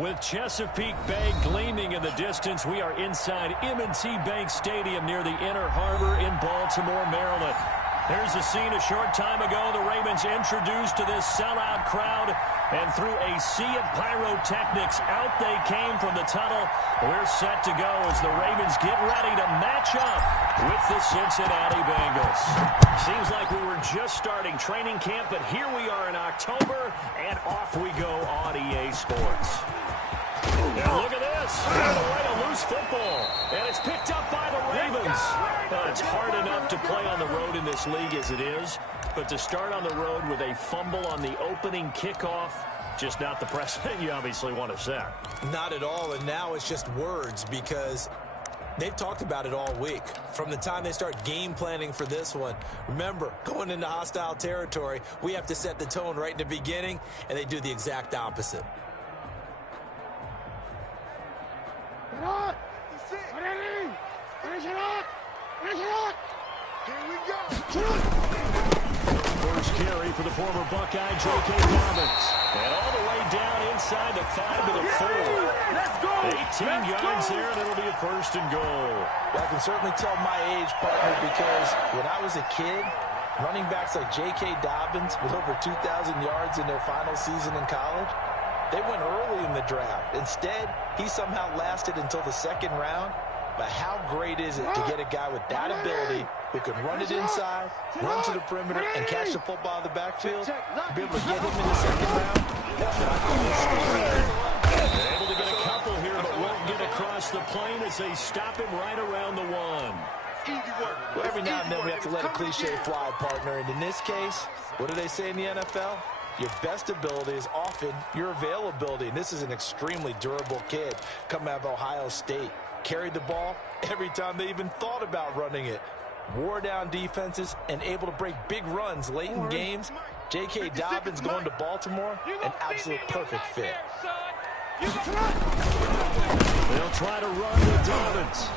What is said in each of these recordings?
With Chesapeake Bay gleaming in the distance, we are inside M&T Bank Stadium near the Inner Harbor in Baltimore, Maryland. Here's a scene a short time ago. The Ravens introduced to this sellout crowd, and through a sea of pyrotechnics, out they came from the tunnel. We're set to go as the Ravens get ready to match up with the Cincinnati Bengals. Seems like we were just starting training camp, but here we are in October, and off we go on EA Sports. And look at this. Away to loose football. And it's picked up by the Ravens. It's hard enough to play on the road in this league as it is, but to start on the road with a fumble on the opening kickoff, just not the precedent you obviously want to set. Not at all, and now it's just words because they've talked about it all week. From the time they start game planning for this one, remember, going into hostile territory, we have to set the tone right in the beginning, and they do the exact opposite. First carry for the former Buckeye, J.K. Dobbins. And all the way down inside the 5 to the 4. Let's go. 18 yards there, and it'll be a first and goal. Well, I can certainly tell my age, partner, because when I was a kid, running backs like J.K. Dobbins with over 2,000 yards in their final season in college, they went early in the draft. Instead, he somehow lasted until the second round. But how great is it to get a guy with that ability who can run it inside, run to the perimeter, and catch the football in the backfield? To be able to get him in the second round, that's what I call a steal. Able to get a couple here, but won't get across the plane as they stop him right around the 1. Well, every now and then we have to let a cliche fly, partner. And in this case, what do they say in the NFL? Your best ability is often your availability. And this is an extremely durable kid coming out of Ohio State. Carried the ball every time they even thought about running it. Wore down defenses and able to break big runs late in games. J.K. Dobbins going to Baltimore, an absolute perfect fit. They'll try to run with Dobbins.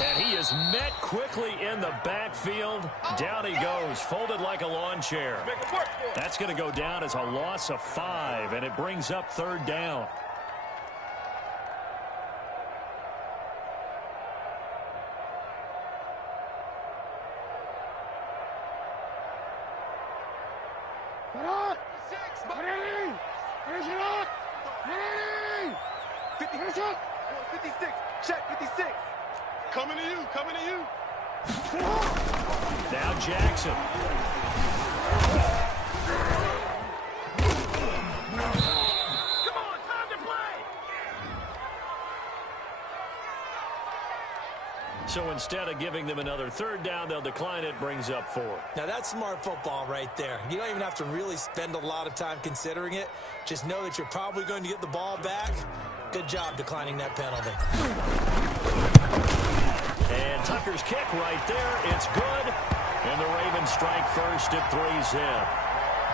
And he is met quickly in the backfield. Down he goes, folded like a lawn chair. That's going to go down as a loss of 5, and it brings up third down. Coming to you, coming to you. Now Jackson. Come on, time to play. So instead of giving them another third down, they'll decline it, brings up 4. Now that's smart football right there. You don't even have to really spend a lot of time considering it. Just know that you're probably going to get the ball back. Good job declining that penalty. And Tucker's kick right there. It's good. And the Ravens strike first at 3-zip.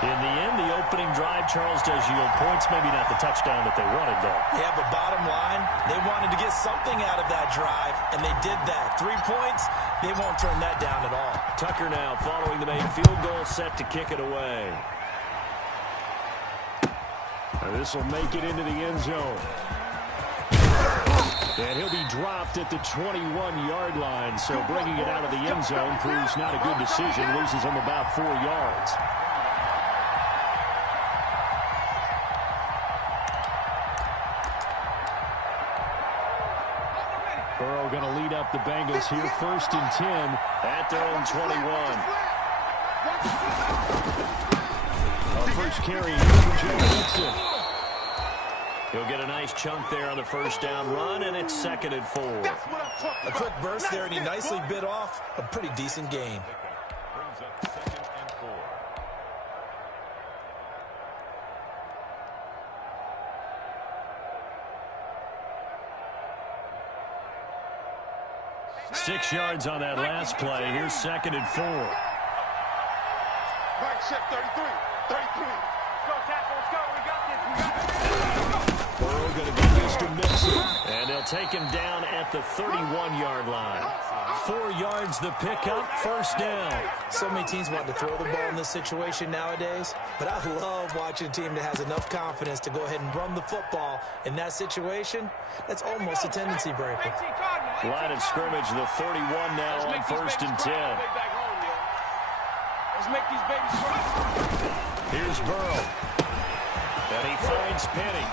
In the end, the opening drive, Charles, does yield points. Maybe not the touchdown that they wanted, though. Yeah, but bottom line, they wanted to get something out of that drive, and they did that. 3 points, they won't turn that down at all. Tucker now following the made field goal, set to kick it away. This will make it into the end zone. And he'll be dropped at the 21-yard line, so bringing it out of the end zone proves not a good decision. Loses him about 4 yards. Burrow going to lead up the Bengals here, 1st and 10 at their own 21. Our first carry here for Joe Mixon. He'll get a nice chunk there on the first down run, and it's 2nd and 4. A quick burst there, and he nicely bit off a pretty decent gain. Brings up 2nd and 4. 6 yards on that last play. Here's 2nd and 4. Mike, check 33. 33. Let's go, tackle. Let's go. We got this. We got this. Burrow going to get Mr. Mixon. And they'll take him down at the 31-yard line. 4 yards the pickup, first down. So many teams want to throw the ball in this situation nowadays, but I love watching a team that has enough confidence to go ahead and run the football in that situation. That's almost a tendency breaker. Line of scrimmage, the 31 now on 1st and 10. Let's make these babies cry. Here's Burrow. And he finds Penny.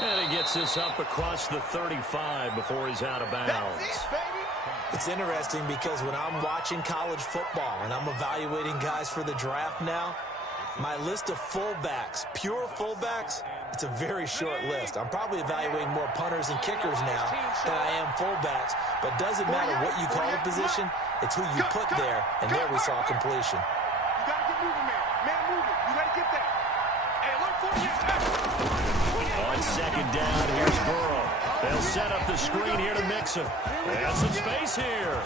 And he gets this up across the 35 before he's out of bounds. It's interesting because when I'm watching college football and I'm evaluating guys for the draft now, my list of fullbacks, pure fullbacks, it's a very short list. I'm probably evaluating more punters and kickers now than I am fullbacks, but it doesn't matter what you call the position, it's who you put there, and there we saw completion. You got to get moving, man. Man moving. You got to get that. Hey, look for it. On 2nd down, here's Burrow. They'll set up the screen here to Mixon. And some space here.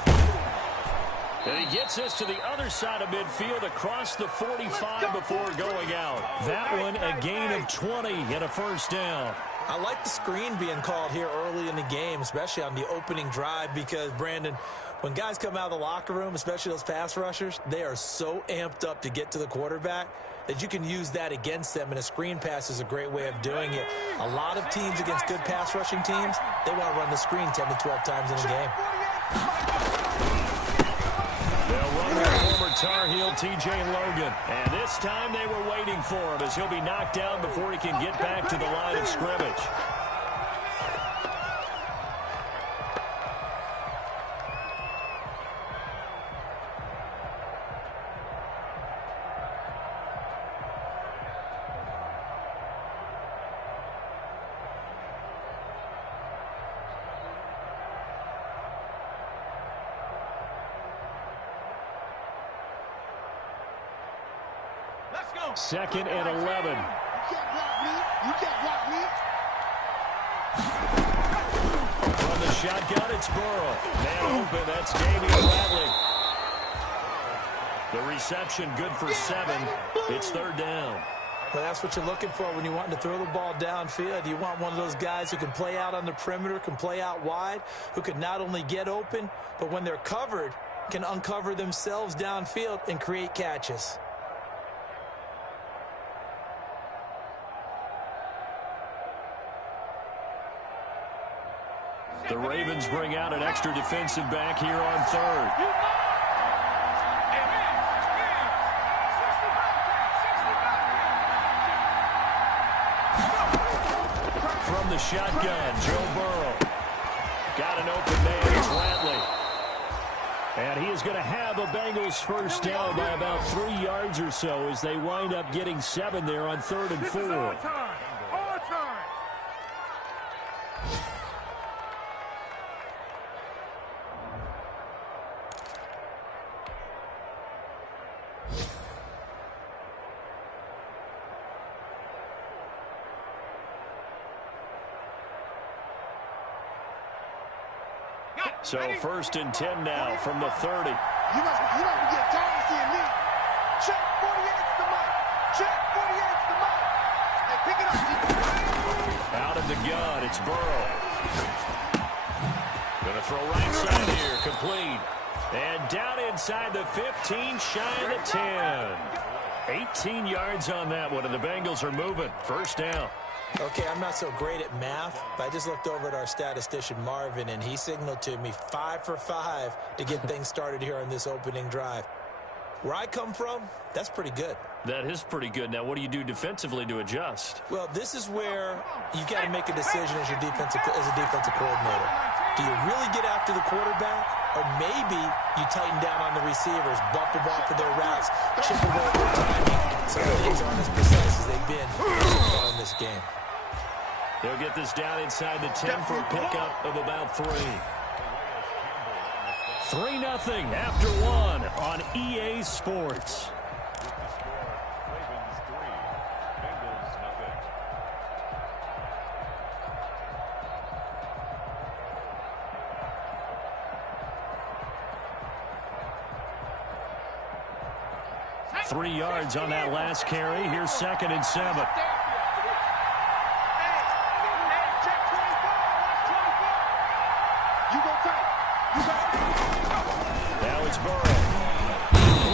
And he gets this to the other side of midfield across the 45 before going out. That one a gain of 20 and a first down. I like the screen being called here early in the game, especially on the opening drive, because, Brandon, when guys come out of the locker room, especially those pass rushers, they are so amped up to get to the quarterback that you can use that against them, and a screen pass is a great way of doing it. A lot of teams against good pass rushing teams, they want to run the screen 10 to 12 times in a game. They'll run their former Tar Heel TJ Logan, and this time they were waiting for him as he'll be knocked down before he can get back to the line of scrimmage. Second and 11. You can't block me. You can't block me. From the shotgun, it's Burrow. Man open, that's Damian Bradley. The reception good for 7. It's 3rd down. Well, that's what you're looking for when you're wanting to throw the ball downfield. You want one of those guys who can play out on the perimeter, can play out wide, who can not only get open, but when they're covered, can uncover themselves downfield and create catches. The Ravens bring out an extra defensive back here on 3rd. From the shotgun, Joe Burrow. Got an open man, it's Ratley. And he is going to have a Bengals first down by about 3 yards or so as they wind up getting 7 there on 3rd and 4. So 1st and 10 now from the 30. You must be getting tired of seeing me. Check 48's the mark. Check 48's the mark. Hey, pick it up. Out of the gun, it's Burrow. Gonna throw right side here, complete. And down inside the 15, shy of the 10. 18 yards on that one, and the Bengals are moving. First down. Okay, I'm not so great at math, but I just looked over at our statistician, Marvin, and he signaled to me 5 for 5 to get things started here on this opening drive. Where I come from, that's pretty good. That is pretty good. Now, what do you do defensively to adjust? Well, this is where you got to make a decision as a defensive coordinator. Do you really get after the quarterback, or maybe you tighten down on the receivers, bump the ball for their routes, chip away at their timing, so things aren't as precise as they've been so far in this game. They'll get this down inside the 10 for a pickup of about 3. 3-0 after 1 on EA Sports. 3 yards on that last carry. Here's 2nd and 7. Now it's Burrow.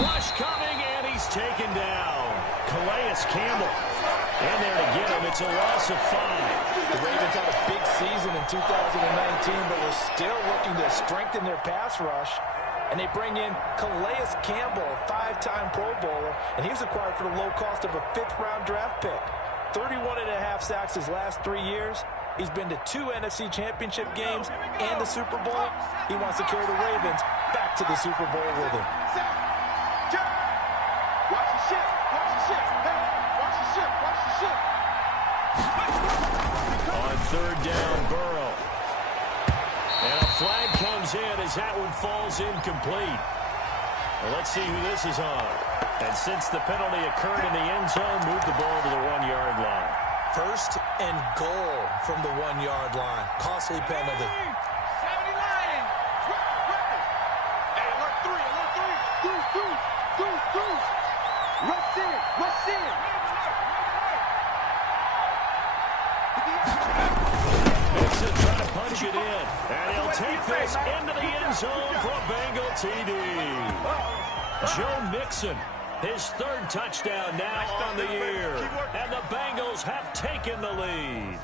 Rush coming, and he's taken down. Calais Campbell in there to get him. It's a loss of 5. The Ravens had a big season in 2019, but were still looking to strengthen their pass rush. And they bring in Calais Campbell, a 5-time Pro Bowler, and he was acquired for the low cost of a 5th-round draft pick. 31.5 sacks his last 3 years. He's been to 2 NFC Championship games and the Super Bowl. He wants to carry the Ravens back to the Super Bowl with him. Watch the ship. Watch the ship. Hey, watch the ship. Watch the ship. On 3rd down, Burrow. And a flag comes in as that one falls incomplete. Well, let's see who this is on. And since the penalty occurred in the end zone, move the ball to the 1-yard line. 1st and goal from the 1-yard line. Costly penalty. 70 Lions. Hey, alert 3. Deuce. Rush in. Mixon trying to punch it in. And he'll take this into the end zone for a Bengal TD. Joe Mixon, his 3rd touchdown now on the year. And the Bengals have taken the lead.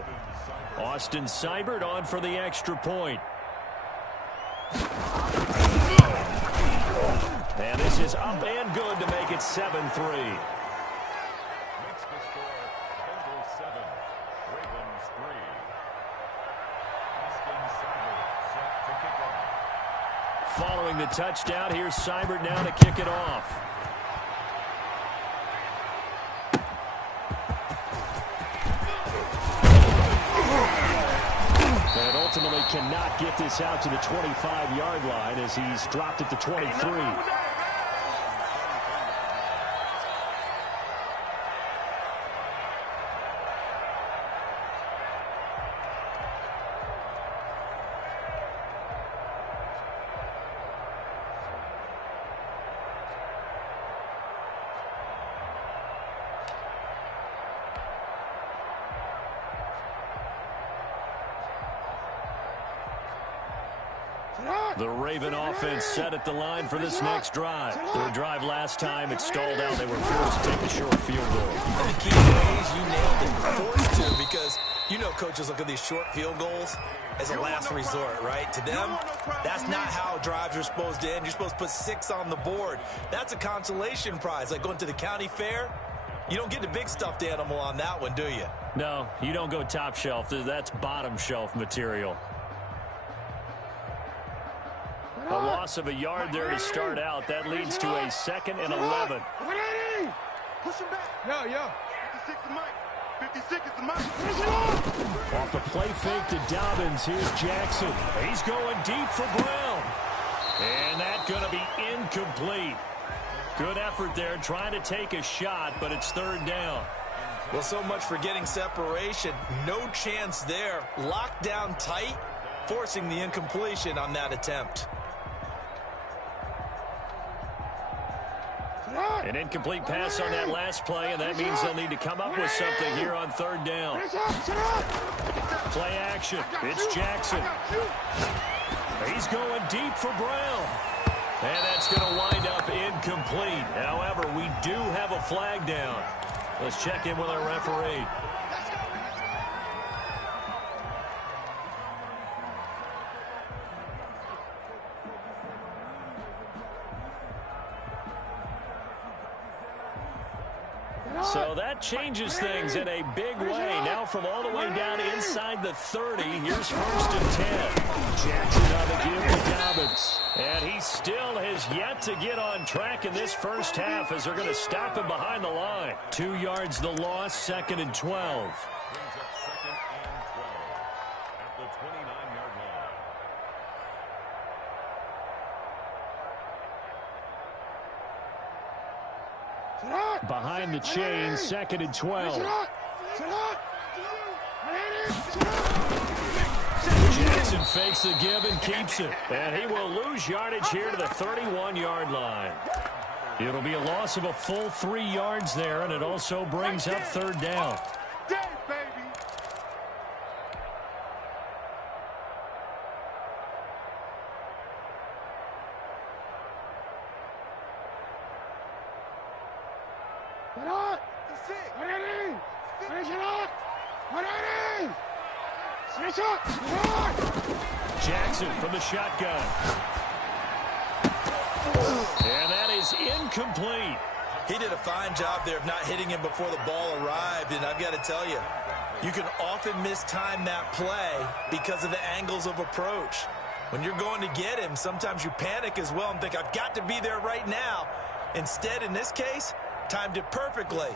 Austin Seibert on for the extra point. And this is up and good to make it 7-3. Following the touchdown, here's Seibert now to kick it off. And ultimately cannot get this out to the 25-yard line as he's dropped it to 23. The Raven offense set at the line for this next drive. Their drive last time, it stalled out. They were forced to take a short field goal. The key phrase, you nailed it. Forced to, because you know coaches look at these short field goals as a last resort, right? To them, that's not how drives are supposed to end. You're supposed to put 6 on the board. That's a consolation prize. Like going to the county fair, you don't get the big stuffed animal on that one, do you? No, you don't go top shelf. That's bottom shelf material. A loss of a yard there to start out. That leads to a 2nd and 11. Push him back. Yo. 56 is Mike. 56 is the Mike. Off the play fake to Dobbins. Here's Jackson. He's going deep for Brown. And that's going to be incomplete. Good effort there trying to take a shot, but it's 3rd down. Well, so much for getting separation. No chance there. Locked down tight, forcing the incompletion on that attempt. An incomplete pass on that last play, and that means they'll need to come up with something here on 3rd down. Play action. It's Jackson. He's going deep for Brown. And that's going to wind up incomplete. However, we do have a flag down. Let's check in with our referee. So that changes things in a big way. Now from all the way down inside the 30, here's 1st and 10. Jackson on the give to Dobbins. And he still has yet to get on track in this first half as they're going to stop him behind the line. 2 yards the loss, 2nd and 12. Behind the chain, 2nd and 12. Jackson fakes the give and keeps it. And he will lose yardage here to the 31-yard line. It'll be a loss of a full 3 yards there, and it also brings up 3rd down. Jackson from the shotgun. And that is incomplete. He did a fine job there of not hitting him before the ball arrived, and I've got to tell you, you can often mistime that play because of the angles of approach. When you're going to get him, sometimes you panic as well and think, I've got to be there right now. Instead, in this case, timed it perfectly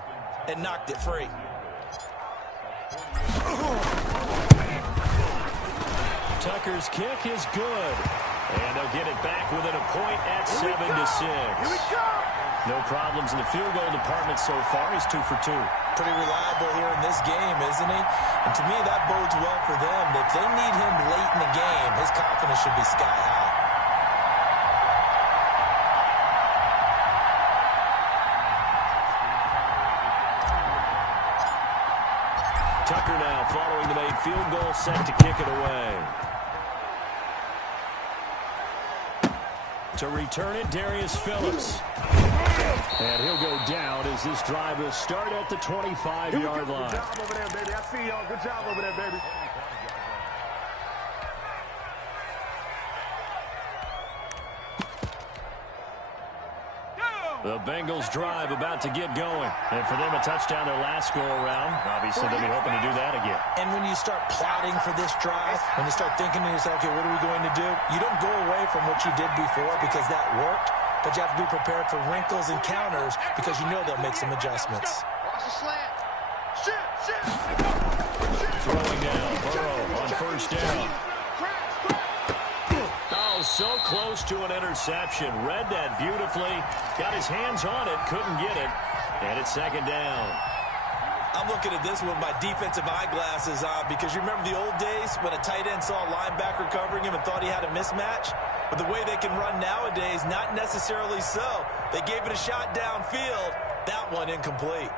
and knocked it free. Tucker's kick is good. And they'll get it back within a point at 7-6. Here we go. No problems in the field goal department so far. He's 2 for 2. Pretty reliable here in this game, isn't he? And to me, that bodes well for them. If they need him late in the game, his confidence should be sky high. Tucker now following the made field goal, set to kick it away. To return it, Darius Phillips. And he'll go down as this drive will start at the 25-yard line. Good job over there, baby. I see y'all. Good job over there, baby. The Bengals drive about to get going. And for them, a touchdown their last go-around. Obviously, they'll be hoping to do that again. And when you start plotting for this drive, when you start thinking to yourself, okay, what are we going to do? You don't go away from what you did before because that worked, but you have to be prepared for wrinkles and counters because you know they'll make some adjustments. Watch the slant. Shit. Throwing down, Burrow on first down. Oh, so close to an interception. Read that beautifully. Got his hands on it, couldn't get it. And it's second down. I'm looking at this with my defensive eyeglasses on because you remember the old days when a tight end saw a linebacker covering him and thought he had a mismatch? But the way they can run nowadays, not necessarily so. They gave it a shot downfield. That one incomplete.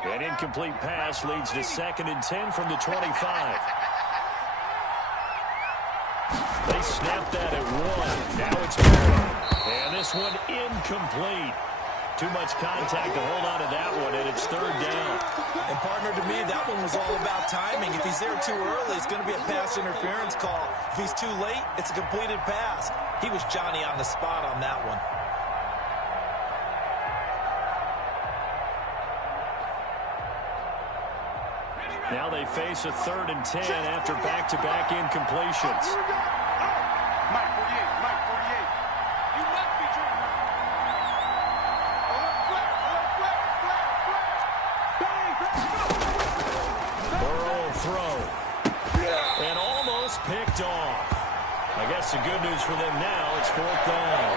An incomplete pass leads to 2nd and 10 from the 25. They snapped that at 1. Now it's Burrow. And this one incomplete. Too much contact to hold on to that one, and it's 3rd down. And partner, to me, that one was all about timing. If he's there too early, it's going to be a pass interference call. If he's too late, it's a completed pass. He was Johnny on the spot on that one. Now they face a 3rd and 10 after back-to-back incompletions. Mike 48. You must be true. Burrow throw. And almost picked off. I guess the good news for them now, it's 4th down.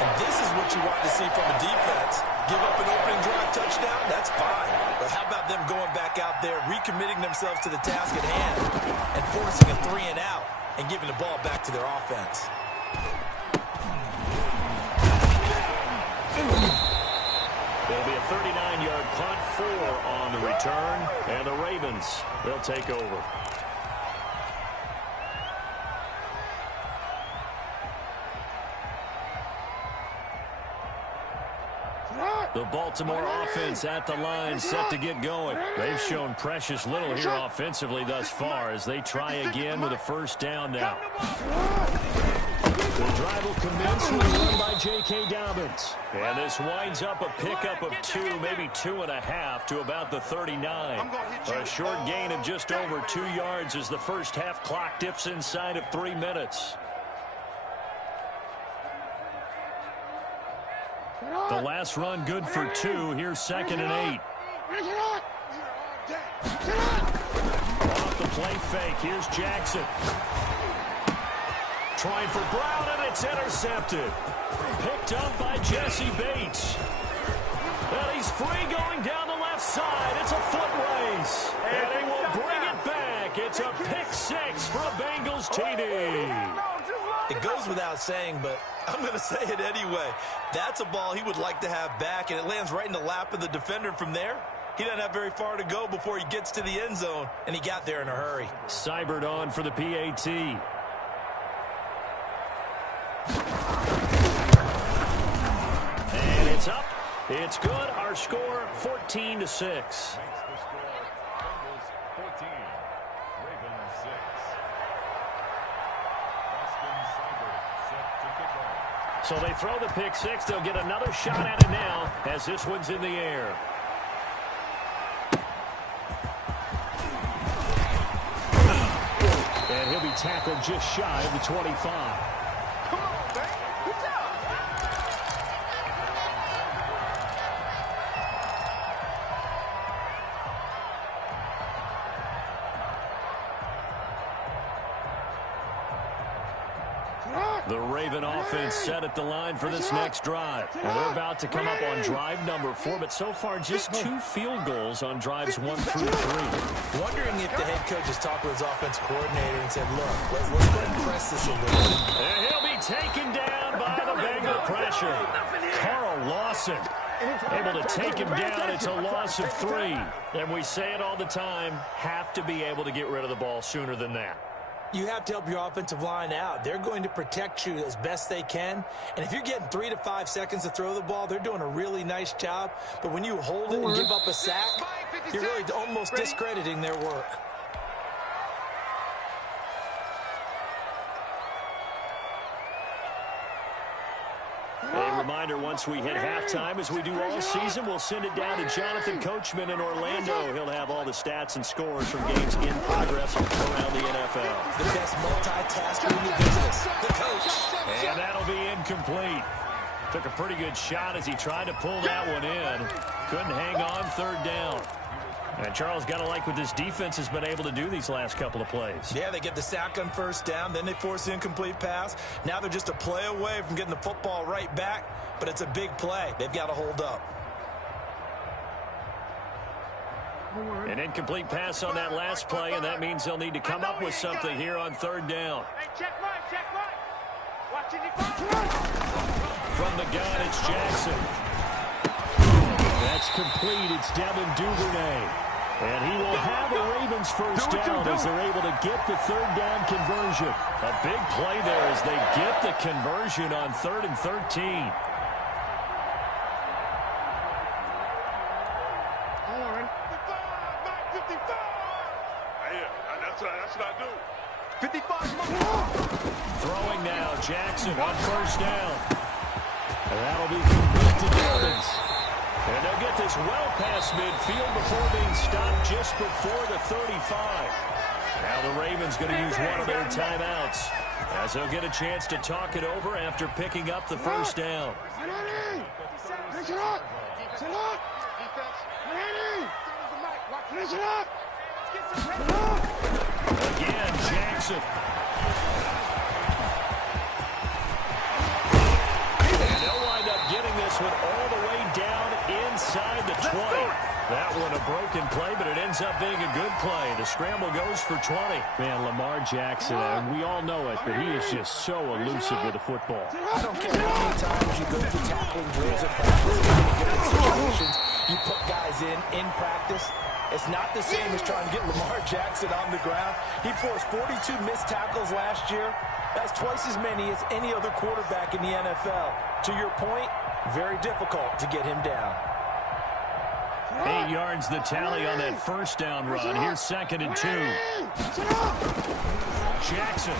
And this is what you want to see from a defense. Give up an opening drive touchdown, that's fine. But how about them going back out there, recommitting themselves to the task at hand, and forcing a 3 and out, and giving the ball back to their offense? There'll be a 39-yard punt, 4 on the return, and the Ravens, they'll take over. The Baltimore offense at the line, set to get going. They've shown precious little here offensively thus far as they try again with a 1st down now. The drive will commence with a run by J.K. Dobbins. And this winds up a pickup of 2, maybe 2.5 to about the 39. A short gain of just over 2 yards as the first half clock dips inside of 3 minutes. The last run good for 2. Here's 2nd and 8. Off the play fake. Here's Jackson. Trying for Brown, and it's intercepted. Picked up by Jesse Bates. And he's free going down the left side. It's a foot race. And he will bring it back. It's a pick 6 for a Bengals TD. It goes without saying, but I'm going to say it anyway. That's a ball he would like to have back, and it lands right in the lap of the defender from there. He doesn't have very far to go before he gets to the end zone, and he got there in a hurry. Seibert on for the PAT. And it's up. It's good. Our score, 14-6. So they throw the pick six. They'll get another shot at it now as this one's in the air. And he'll be tackled just shy of the 25. Come on, man. Good job. The Raven offense set at the line for this next drive. And they're about to come up on drive number 4, but so far just 2 field goals on drives 1 through 3. Wondering if the head coach has talked with his offense coordinator and said, look, let's go ahead and press this a little bit. And he'll be taken down by the Bengal pressure. Carl Lawson able to take him down. It's a loss of 3. And we say it all the time, have to be able to get rid of the ball sooner than that. You have to help your offensive line out. They're going to protect you as best they can. And if you're getting 3 to 5 seconds to throw the ball, they're doing a really nice job. But when you hold it and give up a sack, you're really almost discrediting their work. A reminder, once we hit halftime, as we do all season, we'll send it down to Jonathan Coachman in Orlando. He'll have all the stats and scores from games in progress around the NFL. The best multitasker in the business, the coach. And that'll be incomplete. Took a pretty good shot as he tried to pull that one in. Couldn't hang on third down. And Charles, got to like what this defense has been able to do these last couple of plays. Yeah, they get the sack on first down, then they force the incomplete pass. Now they're just a play away from getting the football right back, but it's a big play. They've got to hold up. An incomplete pass on that last play, and that means they'll need to come up with something here on third down. Hey, check right. Watching it. From the gun, it's Jackson. That's complete. It's Devin Duvernay. And he will have a Ravens first down as they're able to get the third down conversion. A big play there as they get the conversion on 3rd and 13. Horn. 55. Yeah, that's what I do. 55. Throwing now, Jackson on first down. And that'll be complete to Dobbins. And they'll get this well past midfield before being stopped just before the 35. Now the Ravens going to use one of their timeouts as they'll get a chance to talk it over after picking up the first down. Again, Jackson. And they'll wind up getting this one all the way down inside the 20. That one a broken play, but it ends up being a good play. The scramble goes for 20. Man, Lamar Jackson, and we all know it, but he is just so elusive with the football. I don't care how many times you go through tackling drills at practice and different situations you put guys in practice. It's not the same as trying to get Lamar Jackson on the ground. He forced 42 missed tackles last year. That's twice as many as any other quarterback in the NFL. To your point, very difficult to get him down. 8 yards the tally on that first down run. Here's 2nd and 2. Jackson.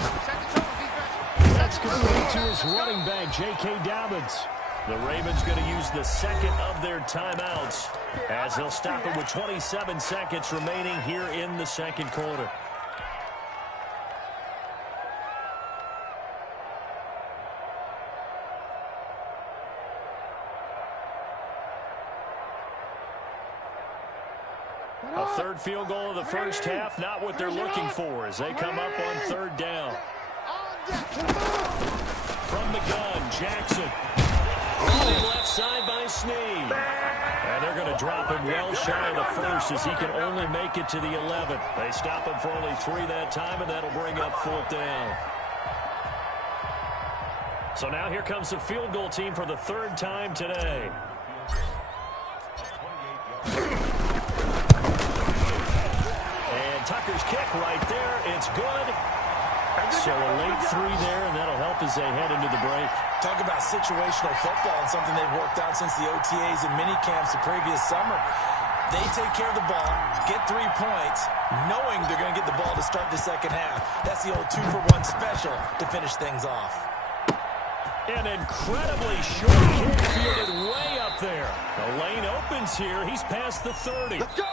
That's complete to his running back, J.K. Dobbins. The Ravens going to use the second of their timeouts as they'll stop it with 27 seconds remaining here in the second quarter. A third field goal of the first half, not what they're looking for as they come up on third down. From the gun, Jackson. Left side by Snead. And they're going to drop him well shy of the first as he can only make it to the 11. They stop him for only 3 that time, and that'll bring up 4th down. So now here comes the field goal team for the 3rd time today. Tucker's kick right there. It's good. So a late 3 there, and that'll help as they head into the break. Talk about situational football and something they've worked on since the OTAs and mini camps the previous summer. They take care of the ball, get 3 points, knowing they're going to get the ball to start the second half. That's the old 2-for-1 special to finish things off. An incredibly short kick fielded way up there. The lane opens here. He's past the 30. Let's go.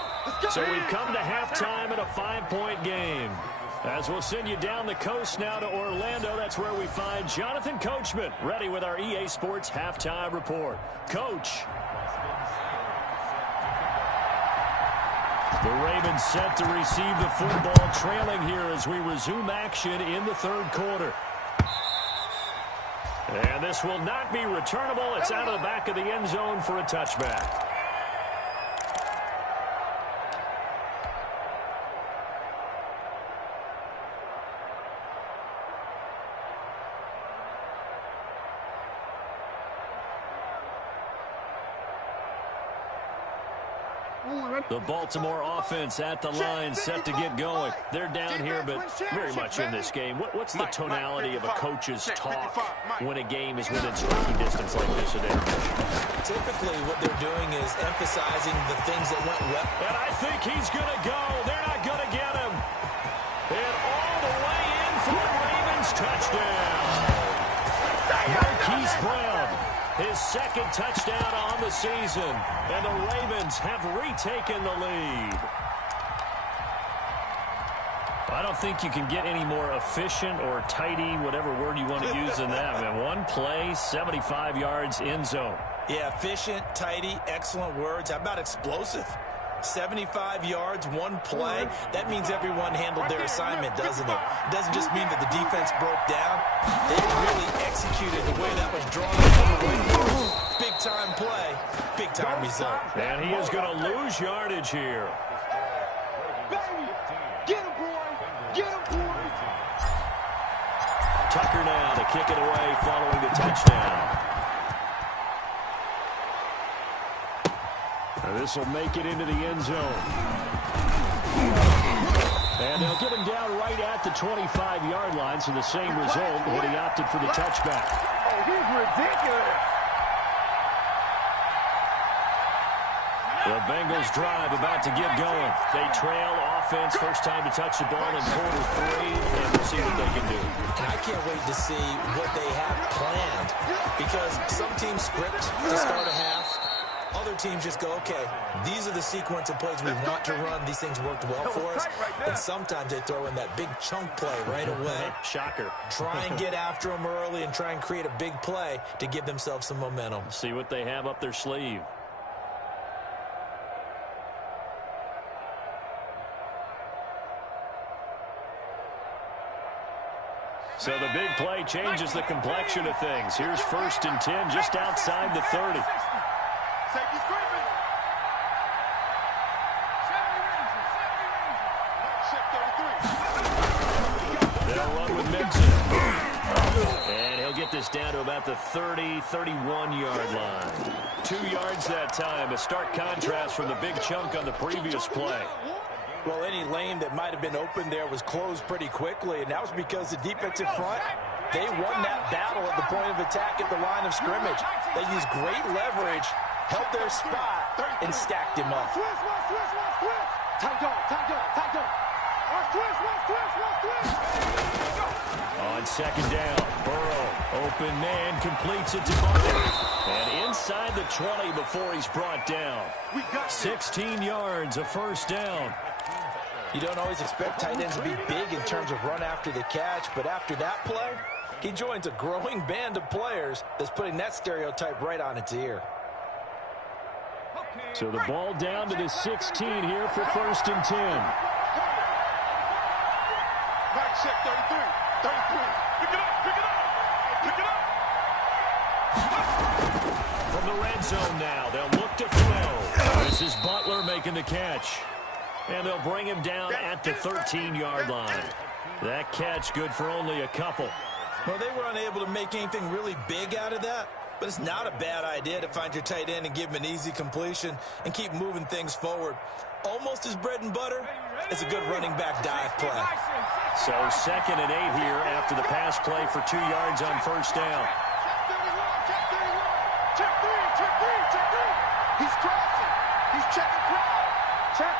So we've come to halftime in a 5-point game. As we'll send you down the coast now to Orlando, that's where we find Jonathan Coachman, ready with our EA Sports Halftime Report. Coach. The Ravens set to receive the football, trailing here as we resume action in the third quarter. And this will not be returnable. It's out of the back of the end zone for a touchback. The Baltimore offense at the line, set to get going. They're down here, but very much in this game. What's the tonality of a coach's talk when a game is within striking distance like this today? Typically, what they're doing is emphasizing the things that went well. And I think he's going to go. They're not going to get him. And all the way in for the Ravens touchdown. Marquise Brown, his second touchdown on the season. And the Ravens have retaken the lead. I don't think you can get any more efficient or tidy, whatever word you want to use in that. I mean, one play, 75 yards in zone. Yeah, efficient, tidy, excellent words. How about explosive? 75 yards, one play. That means everyone handled their assignment, doesn't it? It doesn't just mean that the defense broke down. They really executed the way that was drawn up. Big-time play, big-time result. And he is going to lose yardage here. Baby, get him, boy. Get him, boy. Tucker now to kick it away following the touchdown. This will make it into the end zone. And they'll get him down right at the 25-yard line, so the same result when he opted for the touchback. Oh, he's ridiculous. The Bengals drive about to get going. They trail offense, first time to touch the ball in quarter 3, and we'll see what they can do. And I can't wait to see what they have planned, because some teams script to start a half. Other teams just go, okay, these are the sequence of plays we want to run. These things worked well for us. And sometimes they throw in that big chunk play right away. Shocker. Try and get after them early and try and create a big play to give themselves some momentum. See what they have up their sleeve. So the big play changes the complexion of things. Here's 1st and 10 just outside the 30. Safety screaming. 70 range. They'll run with Mixon. And he'll get this down to about the 30, 31-yard line. 2 yards that time. A stark contrast from the big chunk on the previous play. Well, any lane that might have been open there was closed pretty quickly, and that was because the defensive front, they won that battle at the point of attack at the line of scrimmage. They used great leverage, held their spot, and stacked him up. Switch. Tight dog. Switch. On second down, Burrow, open man, completes it to Barkley. And inside the 20 before he's brought down. 16 yards, a first down. You don't always expect tight ends to be big in terms of run after the catch, but after that play, he joins a growing band of players that's putting that stereotype right on its ear. So the ball down to the 16 here for 1st and 10. Nice check, 33. Pick it up. From the red zone now, they'll look to throw. This is Butler making the catch. And they'll bring him down at the 13-yard line. That catch good for only a couple. Well, they were unable to make anything really big out of that. But it's not a bad idea to find your tight end and give him an easy completion and keep moving things forward. Almost his bread and butter is a good running back dive play. So 2nd and 8 here after the pass play for 2 yards on first down. Check 3, check 3, check 3. He's crossing. He's checking crowd. Check.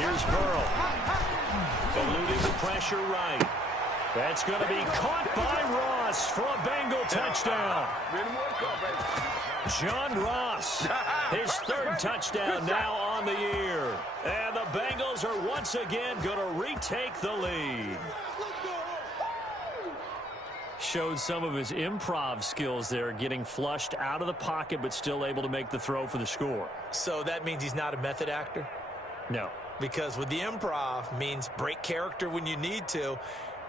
Here's Burrow. Eluding the pressure right. That's going to be caught by Ross for a Bengal touchdown. John Ross, his 3rd touchdown now on the year. And the Bengals are once again going to retake the lead. Showed some of his improv skills there, getting flushed out of the pocket but still able to make the throw for the score. So that means he's not a method actor? No. Because with the improv means break character when you need to.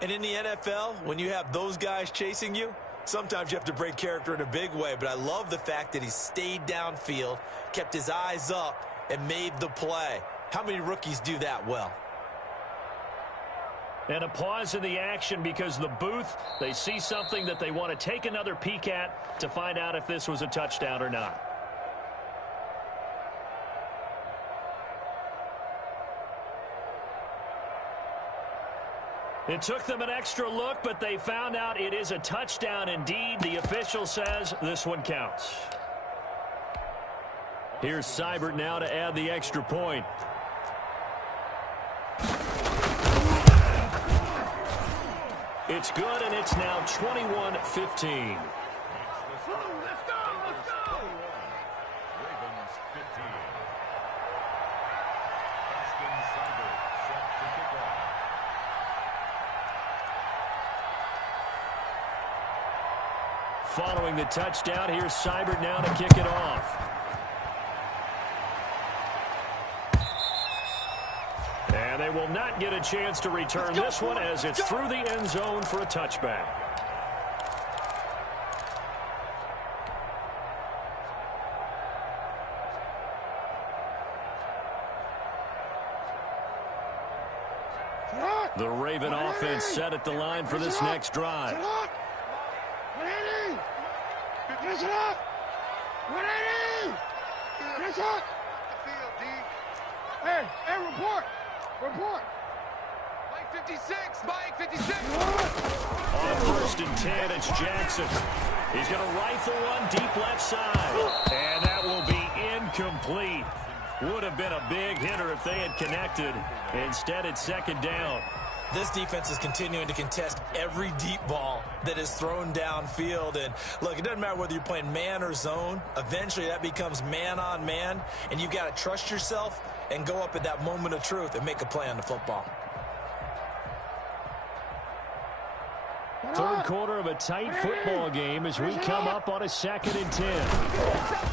And in the NFL, when you have those guys chasing you, sometimes you have to break character in a big way. But I love the fact that he stayed downfield, kept his eyes up, and made the play. How many rookies do that well? And a pause in the action because the booth, they see something that they want to take another peek at to find out if this was a touchdown or not. It took them an extra look, but they found out it is a touchdown indeed. The official says this one counts. Here's Seibert now to add the extra point. It's good, and it's now 21-15. Following the touchdown, here's Seibert now to kick it off. And they will not get a chance to return this one as it's through the end zone for a touchback. The Raven offense set at the line for this next drive. Finish it up! 180! Finish up! Hey, report! Report! Mike 56! Mike 56! On 1st and 10, it's Jackson. He's going to rifle one deep left side. And that will be incomplete. Would have been a big hitter if they had connected. Instead, it's 2nd down. This defense is continuing to contest every deep ball that is thrown downfield. And, look, it doesn't matter whether you're playing man or zone. Eventually, that becomes man-on-man, and you've got to trust yourself and go up at that moment of truth and make a play on the football. 3rd quarter of a tight football game as we come up on a 2nd and 10.